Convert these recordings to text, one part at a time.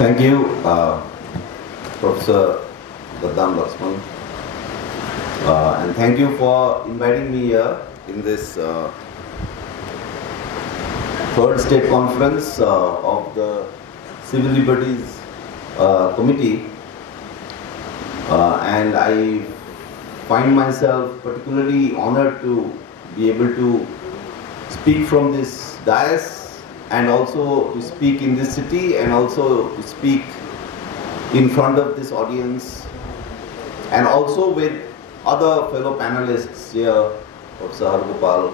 Thank you, Professor Gaddam Lakshman, and thank you for inviting me here in this third state conference of the Civil Liberties Committee, and I find myself particularly honored to be able to speak from this dais and also to speak in this city and also to speak in front of this audience and also with other fellow panelists here, Professor Hargopal,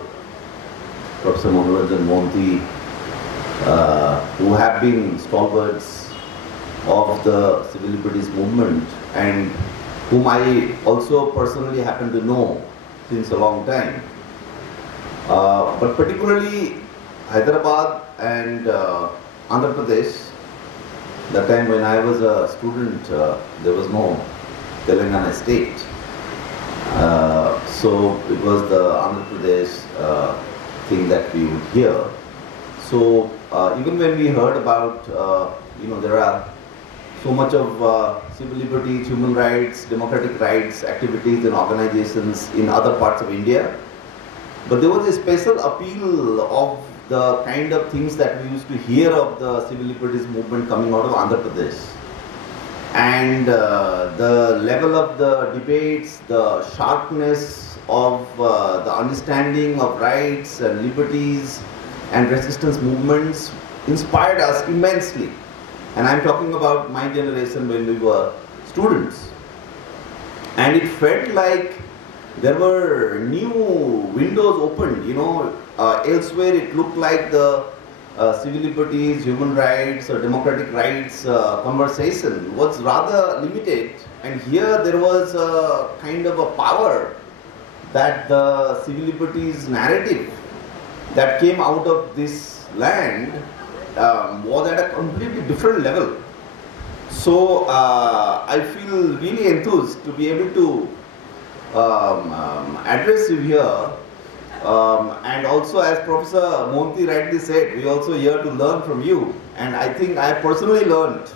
Professor Manoranjan Monti, who have been stalwarts of the civil liberties movement and whom I also personally happen to know since a long time. But particularly Hyderabad and Andhra Pradesh, that time when I was a student, there was no Telangana state. So it was the Andhra Pradesh thing that we would hear. So even when we heard about, there are so much of civil liberties, human rights, democratic rights activities and organizations in other parts of India, but there was a special appeal of the kind of things that we used to hear of the civil liberties movement coming out of Andhra Pradesh. And the level of the debates, the sharpness of the understanding of rights and liberties and resistance movements inspired us immensely. And I'm talking about my generation when we were students. And it felt like there were new windows opened, elsewhere it looked like the civil liberties, human rights or democratic rights conversation was rather limited, and here there was a kind of a power that the civil liberties narrative that came out of this land was at a completely different level. So I feel really enthused to be able to address you here, and also as Professor Monti rightly said, we also here to learn from you, and I think I personally learned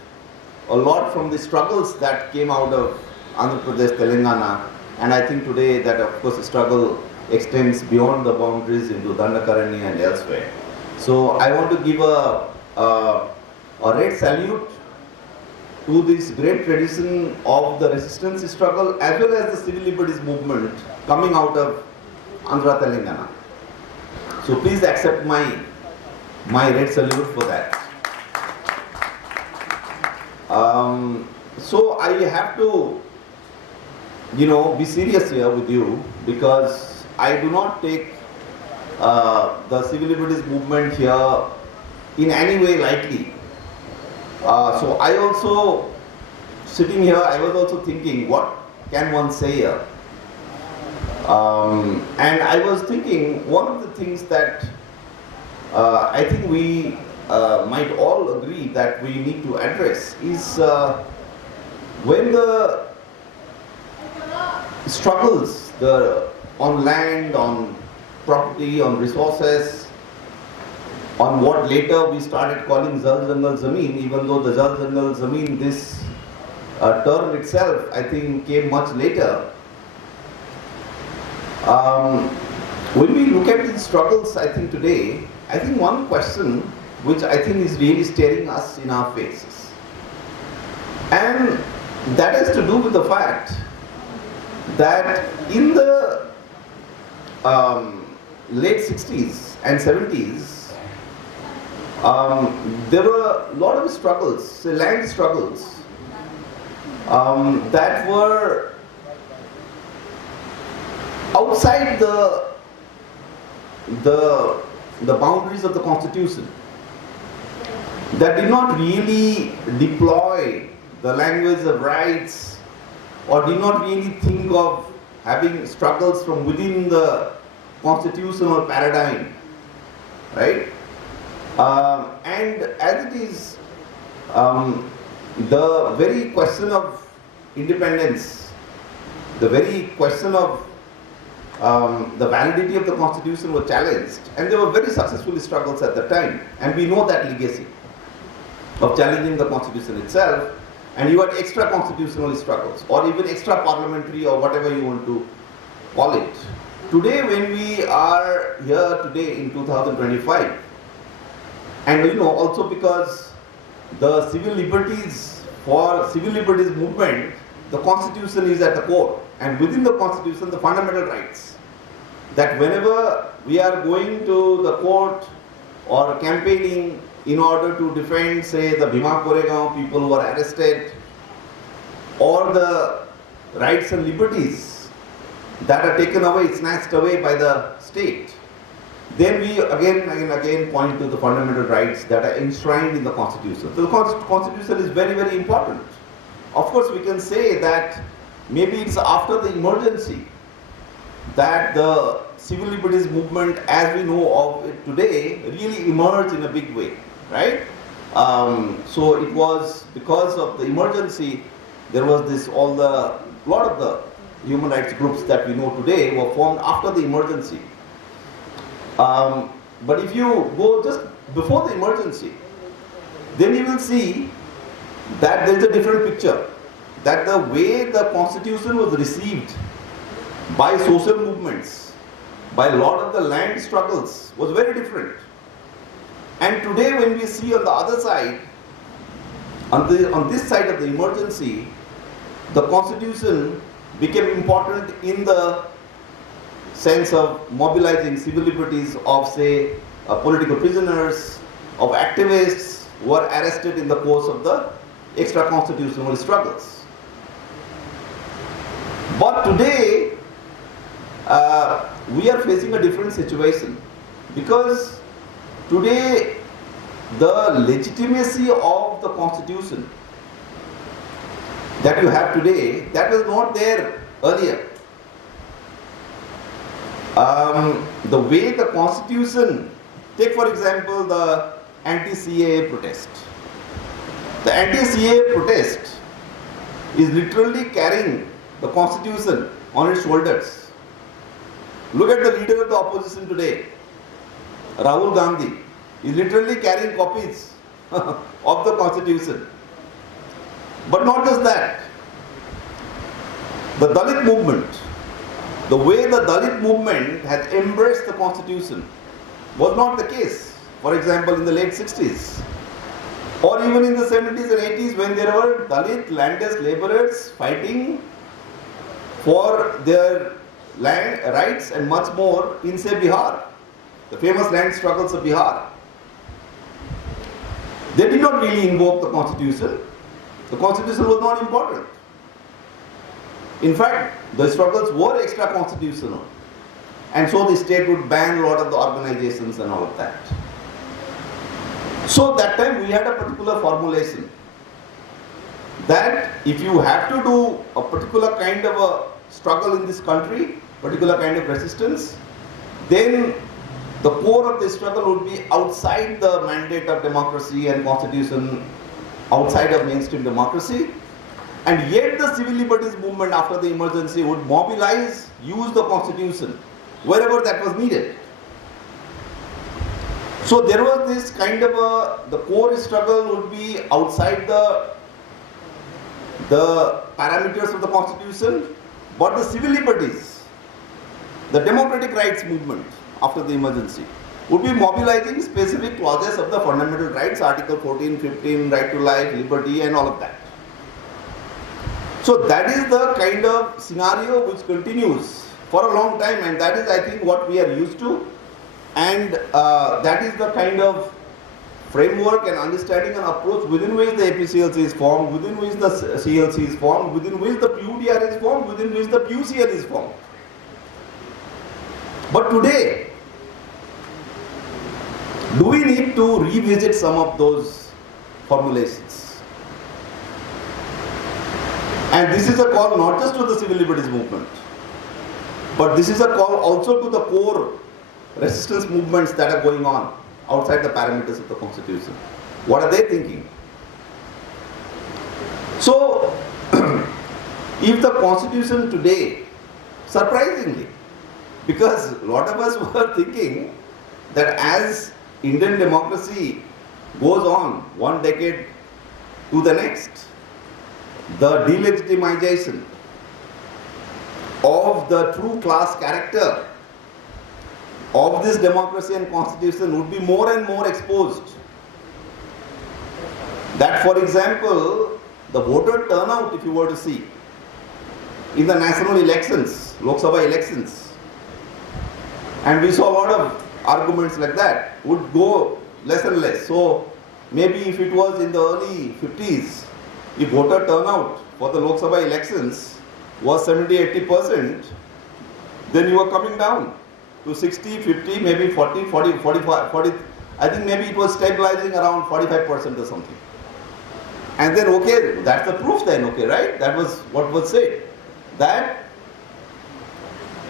a lot from the struggles that came out of Andhra Pradesh, Telangana, and I think today that of course the struggle extends beyond the boundaries into Dandakarani and elsewhere. So I want to give a red salute to this great tradition of the resistance struggle as well as the civil liberties movement coming out of Andhra Telangana. So please accept my red salute for that. So I have to, be serious here with you because I do not take the civil liberties movement here in any way lightly. So I also, sitting here, I was also thinking, what can one say here? And I was thinking, one of the things that I think we might all agree that we need to address is when the struggles on land, on property, on resources, on what later we started calling Jal Jangal Zameen, even though the Jal Jangal Zameen, this term itself, I think came much later. When we look at these struggles, I think today, I think one question which I think is really staring us in our faces, and that has to do with the fact that in the late 60s and 70s, there were a lot of struggles, land struggles, that were outside the boundaries of the Constitution, that did not really deploy the language of rights or did not really think of having struggles from within the constitutional paradigm, right? And as it is, the very question of independence, the very question of the validity of the Constitution was challenged, and there were very successful struggles at the time, and we know that legacy. of challenging the constitution itself, and you had extra constitutional struggles, or even extra parliamentary, or whatever you want to call it. Today, when we are here today in 2025, and also because the civil liberties, for civil liberties movement, the constitution is at the core, and within the constitution, the fundamental rights, that whenever we are going to the court or campaigning in order to defend, say, the Bhima Koregaon people who are arrested, or the rights and liberties that are taken away, snatched away by the state, then we again and again point to the fundamental rights that are enshrined in the constitution. So the constitution is very, very important. Of course, we can say that maybe it's after the emergency that the civil liberties movement, as we know of it today, really emerged in a big way, right? So it was because of the emergency, there was this, lot of the human rights groups that we know today were formed after the emergency. But if you go just before the emergency, then you will see that there is a different picture. That the way the constitution was received by social movements, by a lot of the land struggles, was very different. And today, when we see on the other side, on this side of the emergency, the constitution became important in the sense of mobilizing civil liberties of, say, political prisoners, of activists who were arrested in the course of the extra-constitutional struggles. But today, we are facing a different situation, because today the legitimacy of the constitution that you have today, that was not there earlier. The way the constitution, take for example the anti-CAA protest. The anti-CAA protest is literally carrying the constitution on its shoulders. Look at the leader of the opposition today, Rahul Gandhi, is literally carrying copies of the constitution. But not just that, the Dalit movement, the way the Dalit movement has embraced the constitution was not the case. For example, in the late 60s, or even in the 70s and 80s, when there were Dalit landless laborers fighting for their land rights and much more in, say, Bihar, the famous land struggles of Bihar. They did not really invoke the constitution. The constitution was not important. In fact, the struggles were extra-constitutional, and so the state would ban a lot of the organizations and all of that. So that time we had a particular formulation that if you have to do a particular kind of a struggle in this country, particular kind of resistance, then the core of the struggle would be outside the mandate of democracy and constitution, outside of mainstream democracy. And yet the civil liberties movement after the emergency would mobilize, use the constitution wherever that was needed. So there was this kind of the core struggle would be outside the parameters of the constitution, but the civil liberties, the democratic rights movement after the emergency would be mobilizing specific clauses of the fundamental rights, Article 14, 15, right to life, liberty, and all of that. So that is the kind of scenario which continues for a long time, and that is, I think, what we are used to, and that is the kind of framework and understanding and approach within which the APCLC is formed, within which the CLC is formed, within which the PUDR is formed, within which the PUCL is formed. But today, do we need to revisit some of those formulations? And this is a call not just to the civil liberties movement, but this is a call also to the core resistance movements that are going on outside the parameters of the constitution. What are they thinking? So, if the constitution today, surprisingly, because a lot of us were thinking that as Indian democracy goes on one decade to the next, the delegitimization of the true class character of this democracy and constitution would be more and more exposed. That, for example, the voter turnout, if you were to see, in the national elections, Lok Sabha elections, and we saw a lot of arguments like that, would go less and less. So maybe if it was in the early 50s, if voter turnout for the Lok Sabha elections was 70-80%, then you were coming down to 60, 50, maybe 40, 40, 45, 40. I think maybe it was stabilizing around 45% or something. And then, okay, that's the proof then, okay, right? That was what was said. That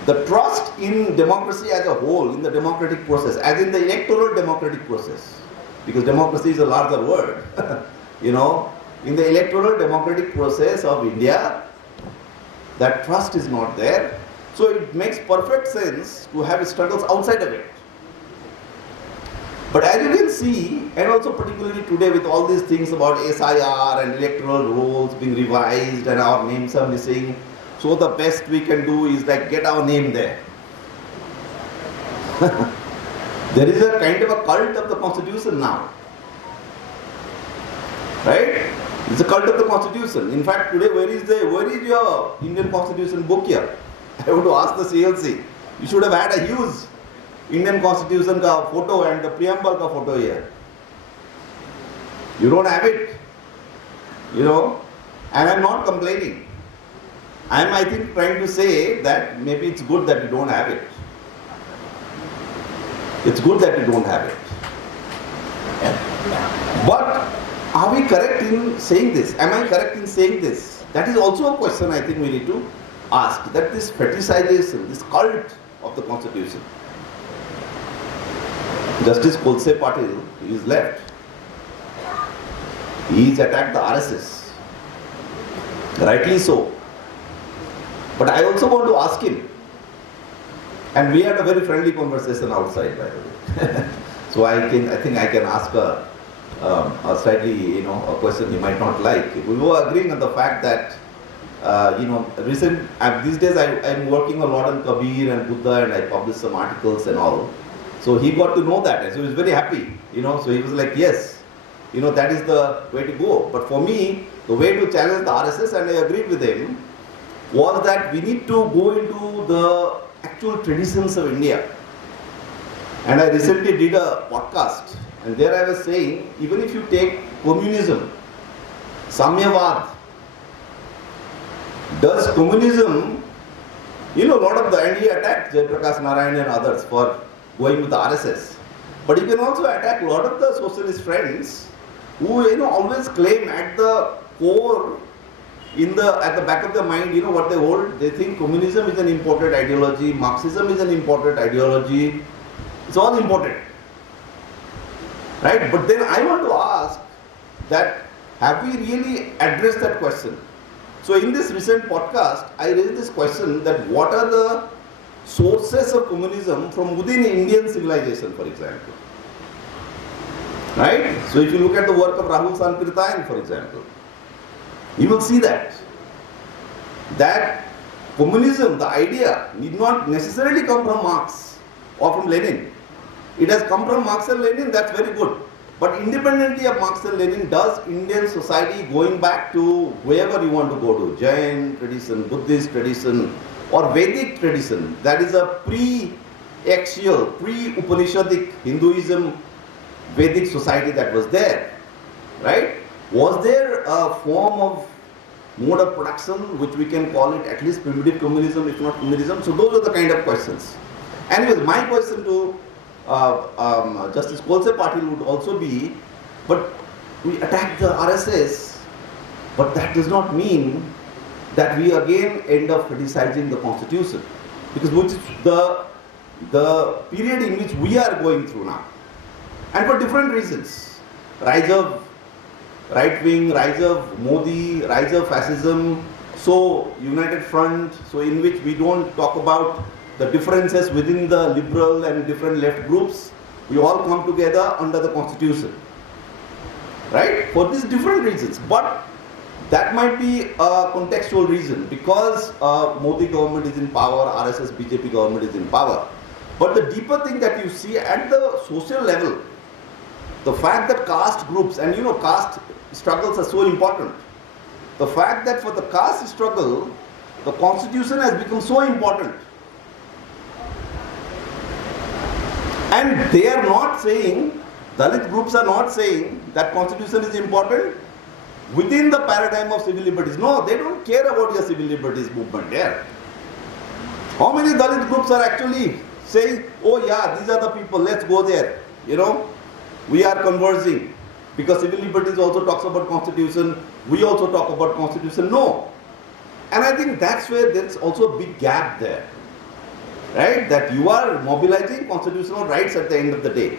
the trust in democracy as a whole, in the democratic process, as in the electoral democratic process, because democracy is a larger word, you know, in the electoral democratic process of India, that trust is not there. So it makes perfect sense to have struggles outside of it. But as you can see, and also particularly today with all these things about SIR and electoral rolls being revised and our names are missing, so the best we can do is like get our name there. There is a kind of a cult of the constitution now. Right? It's a cult of the constitution. In fact, today where is your Indian constitution book here? I want to ask the CLC. You should have had a huge Indian constitution ka photo and the preamble ka photo here. You don't have it, you know, and I'm not complaining. I'm, I think, trying to say that maybe it's good that you don't have it. It's good that you don't have it. But are we correct in saying this? Am I correct in saying this? That is also a question I think we need to ask. That this fetishization, this cult of the constitution. Justice Kolse Patil, he is left. He's attacked the RSS. Rightly so. But I also want to ask him, and we had a very friendly conversation outside, by the way. So I think I can ask a slightly, a question he might not like. We were agreeing on the fact that, these days I'm working a lot on Kabir and Buddha, and I publish some articles and all. So he got to know that, and so he was very happy, so he was like, yes, that is the way to go. But for me, the way to challenge the RSS, and I agreed with him, was that we need to go into the actual traditions of India. And I recently did a podcast, and there I was saying, even if you take communism, Samyavad, does communism, a lot of the, and he attacked Jayaprakash Narayan and others for going with the RSS. But you can also attack a lot of the socialist friends who, always claim at the core, at the back of their mind, what they hold, they think communism is an imported ideology, Marxism is an imported ideology, it's all imported. Right? But then I want to ask that, have we really addressed that question? So in this recent podcast, I raised this question that what are the sources of communism from within Indian civilization, for example? Right? So if you look at the work of Rahul Sankirtan, for example, you will see that communism, the idea, need not necessarily come from Marx or from Lenin. It has come from Marx and Lenin, that's very good. But independently of Marx and Lenin, does Indian society, going back to wherever you want to go to, Jain tradition, Buddhist tradition, or Vedic tradition, that is a pre-axial, pre-Upanishadic Hinduism, Vedic society that was there, right? Was there a form of mode of production which we can call it at least primitive communism, if not communism? So those are the kind of questions. Anyways, my question to Justice Kolse Patil would also be, but we attack the RSS, but that does not mean that we again end up criticizing the constitution, because which is the period in which we are going through now, and for different reasons. Rise of right wing, rise of Modi, rise of fascism, so United Front, so in which we don't talk about the differences within the liberal and different left groups. We all come together under the constitution. right? For these different reasons. But that might be a contextual reason because Modi government is in power, RSS BJP government is in power. But the deeper thing that you see at the social level, the fact that caste groups, and caste struggles are so important. The fact that for the caste struggle, the constitution has become so important. And they are not saying, Dalit groups are not saying that constitution is important within the paradigm of civil liberties. No, they don't care about your civil liberties movement there. How many Dalit groups are actually saying, oh yeah, these are the people, let's go there. We are conversing. Because civil liberties also talks about constitution, we also talk about constitution. No. And I think that's where there's also a big gap there. Right? That you are mobilizing constitutional rights at the end of the day.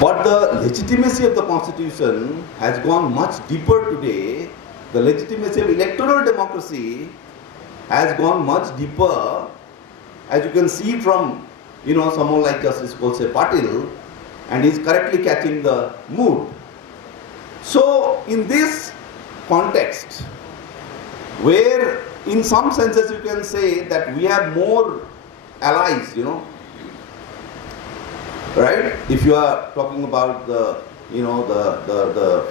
But the legitimacy of the constitution has gone much deeper today. The legitimacy of electoral democracy has gone much deeper, as you can see from someone like Justice Kolse Patil, and he's correctly catching the mood. So in this context, where in some senses you can say that we have more allies, right? If you are talking about the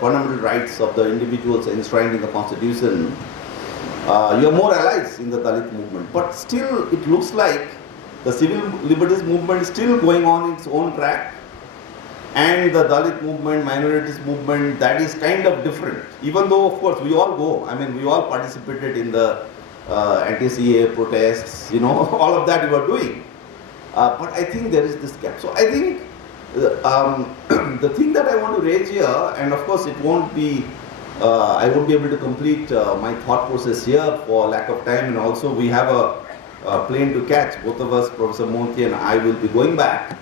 fundamental rights of the individuals enshrined in the constitution, you have more allies in the Dalit movement. But still, it looks like the civil liberties movement is still going on its own track, and the Dalit movement, minorities movement, that is kind of different. Even though, of course, we all go. I mean, we all participated in the anti-CA protests, all of that we were doing. But I think there is this gap. So I think the thing that I want to raise here, and of course it won't be, I won't be able to complete my thought process here for lack of time, and also we have a plane to catch. Both of us, Professor Mohanty and I, will be going back.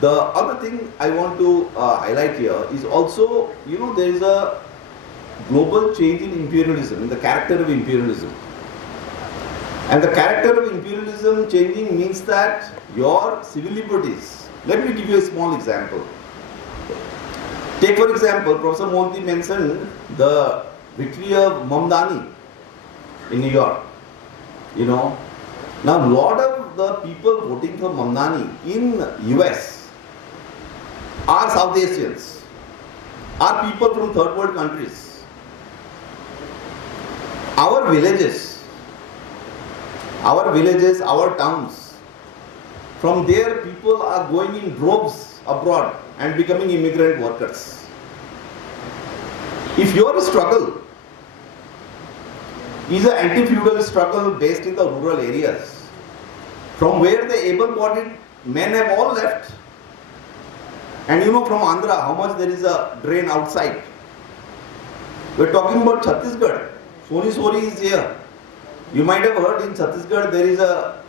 The other thing I want to highlight here is also, there is a global change in imperialism, in the character of imperialism. And the character of imperialism changing means that your civil liberties, let me give you a small example. Take for example, Professor Mohanty mentioned the victory of Mamdani in New York. Now a lot of the people voting for Mamdani in US are South Asians, are people from third world countries. Our villages, our towns, from there people are going in droves abroad and becoming immigrant workers. If your struggle is an anti-feudal struggle based in the rural areas, from where the able-bodied men have all left, and from Andhra, how much there is a drain outside. We're talking about Chhattisgarh. Soni Sori is here. You might have heard in Chhattisgarh there is a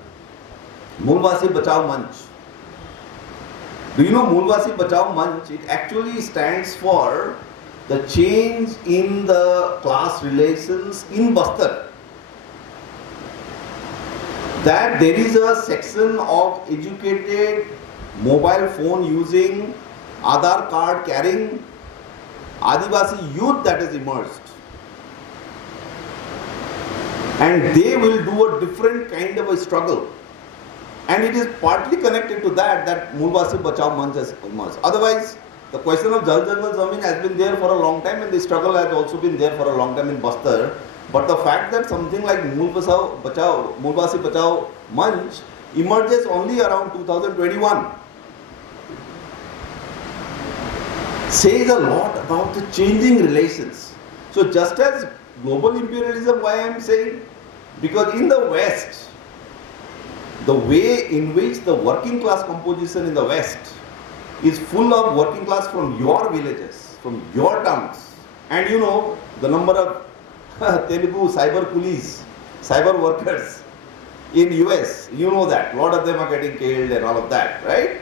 Moolvasi Bachao Manch. Do you know Moolvasi Bachao Manch? It actually stands for the change in the class relations in Bastar. That there is a section of educated, mobile phone using, Aadhaar card carrying Adivasi youth that has emerged. And they will do a different kind of a struggle. And it is partly connected to that Moolvasi Bachao Manch has emerged. Otherwise, the question of Jal Jangal Zamin has been there for a long time, and the struggle has also been there for a long time in Bastar. But the fact that something like Moolvasi Bachao Manch emerges only around 2021 says a lot about the changing relations. So just as global imperialism, why I am saying, because in the West, the way in which the working class composition in the West is full of working class from your villages, from your towns, and the number of Telugu cyber police, cyber workers in US, that, a lot of them are getting killed and all of that, right?